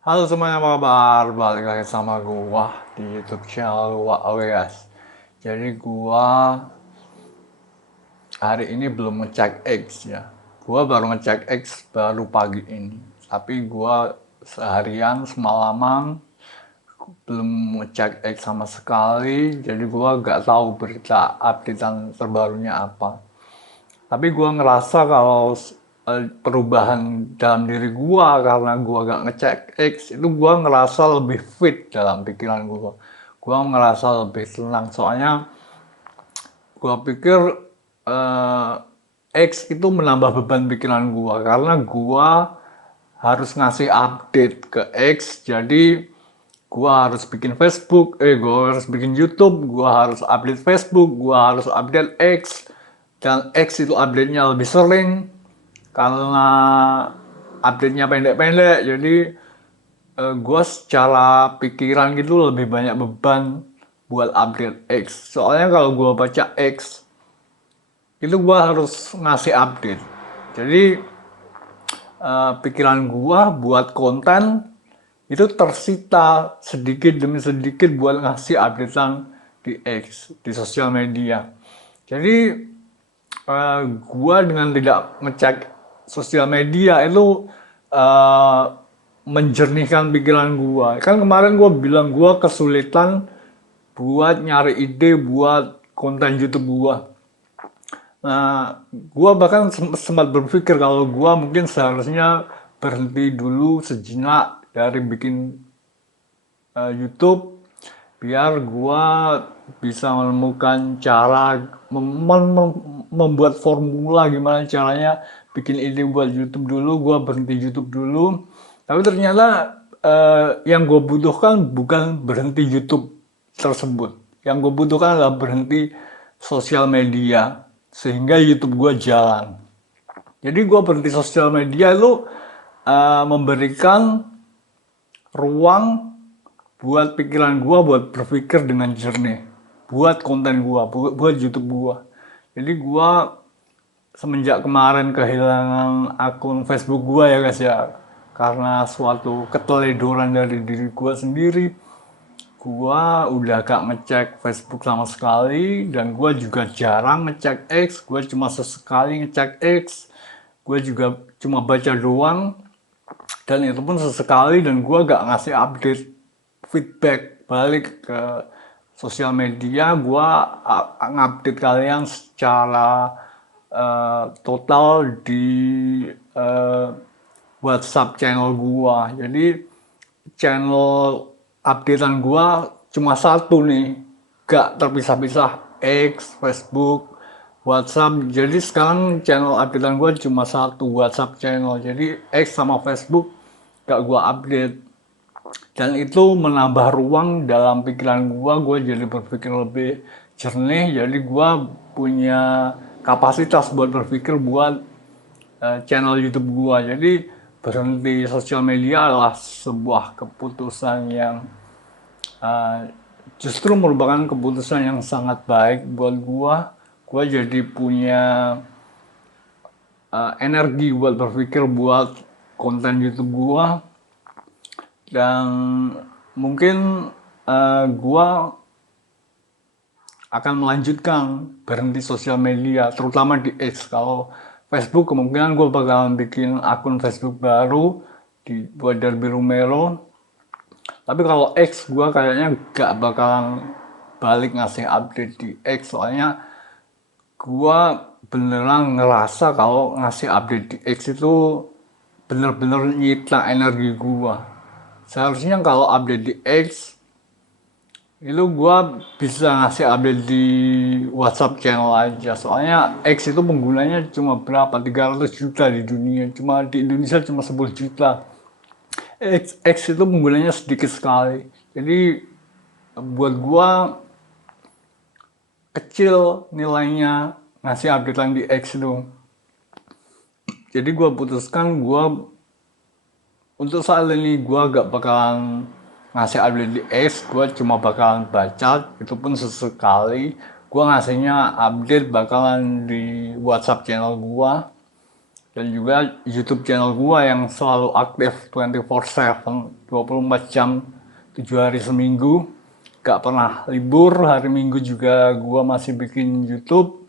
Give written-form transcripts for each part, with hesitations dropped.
Halo semuanya, apa kabar? Balik lagi sama gua di YouTube channel gua Aweas. Jadi gua hari ini belum ngecek X ya. Gua baru ngecek X baru pagi ini. Tapi gua seharian semalaman belum ngecek X sama sekali. Jadi gua gak tahu berita updatean terbarunya apa. Tapi gue ngerasa kalau perubahan dalam diri gue karena gue gak ngecek X itu gue ngerasa lebih fit dalam pikiran gue. Gue ngerasa lebih tenang soalnya gue pikir eh, X itu menambah beban pikiran gue karena gue harus ngasih update ke X. Jadi gue harus bikin Facebook, gue harus bikin YouTube, gue harus update Facebook, gue harus update X, dan X itu update-nya lebih sering karena update-nya pendek-pendek. Jadi gue secara pikiran gitu lebih banyak beban buat update X. Soalnya kalau gue baca X itu gue harus ngasih update. Jadi pikiran gue buat konten itu tersita sedikit demi sedikit buat ngasih updatean di X, di sosial media. Jadi gua dengan tidak ngecek sosial media itu uh, menjernihkan pikiran gua. Kan kemarin gua bilang gua kesulitan buat nyari ide buat konten YouTube gua. Nah, gua bahkan sempat berpikir kalau gua mungkin seharusnya berhenti dulu sejenak dari bikin YouTube biar gua bisa menemukan cara membuat formula gimana caranya bikin ide buat YouTube dulu. Gua berhenti YouTube dulu, tapi ternyata yang gue butuhkan bukan berhenti YouTube tersebut. Yang gue butuhkan adalah berhenti sosial media sehingga YouTube gue jalan. Jadi gue berhenti sosial media itu memberikan ruang buat pikiran gua buat berpikir dengan jernih, buat konten gua, buat YouTube gua. Jadi gua semenjak kemarin kehilangan akun Facebook gua ya guys ya, karena suatu keteledoran dari diri gua sendiri, gua udah gak ngecek Facebook sama sekali dan gua juga jarang ngecek X. Gua cuma sesekali ngecek X. Gua juga cuma baca doang dan itu pun sesekali dan gue gak ngasih update feedback balik ke sosial media. Gue ngupdate kalian secara total di uh, WhatsApp channel gue. Jadi channel updatean gue cuma satu nih, gak terpisah-pisah X, Facebook, WhatsApp. Jadi sekarang channel updatean gue cuma satu, WhatsApp channel. Jadi X sama Facebook gak gue update. Dan itu menambah ruang dalam pikiran gue jadi berpikir lebih jernih. Jadi gue punya kapasitas buat berpikir buat channel YouTube gue. Jadi berhenti sosial media adalah sebuah keputusan yang uh, justru merupakan keputusan yang sangat baik buat gua. Gua jadi punya energi buat berpikir buat konten YouTube gua dan mungkin gua akan melanjutkan berhenti sosial media terutama di X. Kalau Facebook kemungkinan gue bakalan bikin akun Facebook baru buat Derby Romero. Tapi kalau X gue kayaknya gak bakalan balik ngasih update di X soalnya gue beneran ngerasa kalau ngasih update di X itu bener-bener nyita energi gue. Seharusnya kalau update di X itu gue bisa ngasih update di WhatsApp channel aja soalnya X itu penggunanya cuma berapa 300 juta di dunia, cuma di Indonesia cuma 10 juta. X itu penggunanya sedikit sekali. Jadi buat gua kecil nilainya ngasih updatean di X itu. Jadi gua putuskan gua untuk saat ini gua gak bakalan ngasih update di X, gua cuma bakalan baca, itu pun sesekali. Gua ngasihnya update bakalan di WhatsApp channel gua Dan juga YouTube channel gua yang selalu aktif 24/7, 24 jam, 7 hari seminggu. Gak pernah libur, hari Minggu juga gua masih bikin YouTube.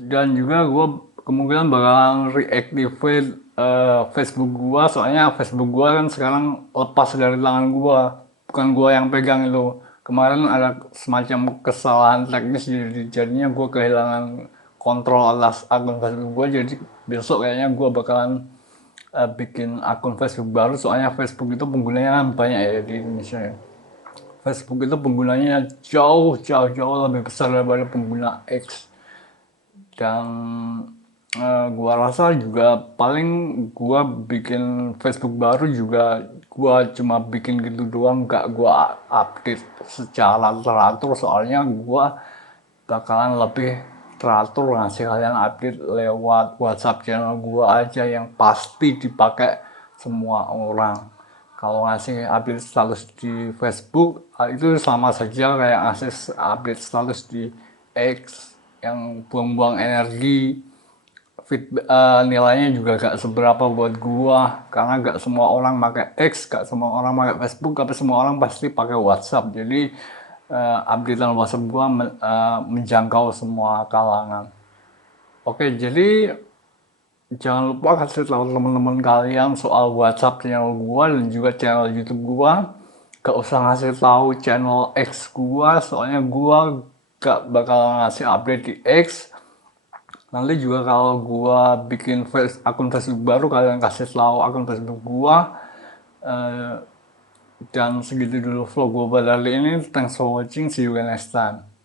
Dan juga gue kemungkinan bakalan reactivate Facebook gua, soalnya Facebook gua kan sekarang lepas dari tangan gua, bukan gua yang pegang itu. Kemarin ada semacam kesalahan teknis, jadi jadinya gua kehilangan kontrol atas akun Facebook gua. Jadi besok kayaknya gua bakalan bikin akun Facebook baru, soalnya Facebook itu penggunanya kan banyak ya di Indonesia ya. Facebook itu penggunanya jauh lebih besar daripada pengguna X. Dan gua rasa juga paling gua bikin Facebook baru juga gua cuma bikin gitu doang, gak gua update secara teratur, soalnya gua bakalan lebih teratur ngasih kalian update lewat WhatsApp channel gua aja yang pasti dipakai semua orang. Kalau ngasih update status di Facebook itu sama saja kayak ngasih update status di X, yang buang-buang energi. Nilainya juga gak seberapa buat gua, karena gak semua orang pakai X, gak semua orang pakai Facebook, tapi semua orang pasti pakai WhatsApp. Jadi updatean WhatsApp gua menjangkau semua kalangan. Oke, jadi jangan lupa kasih tahu teman-teman kalian soal WhatsApp channel gua dan juga channel YouTube gua. Gak usah ngasih tahu channel X gua, soalnya gua gak bakal ngasih update di X. Nanti juga kalau gua bikin akun Facebook baru, kalian kasih tahu akun Facebook gua. Eh, dan segitu dulu vlog gua pada hari ini. Thanks for watching. See you next time.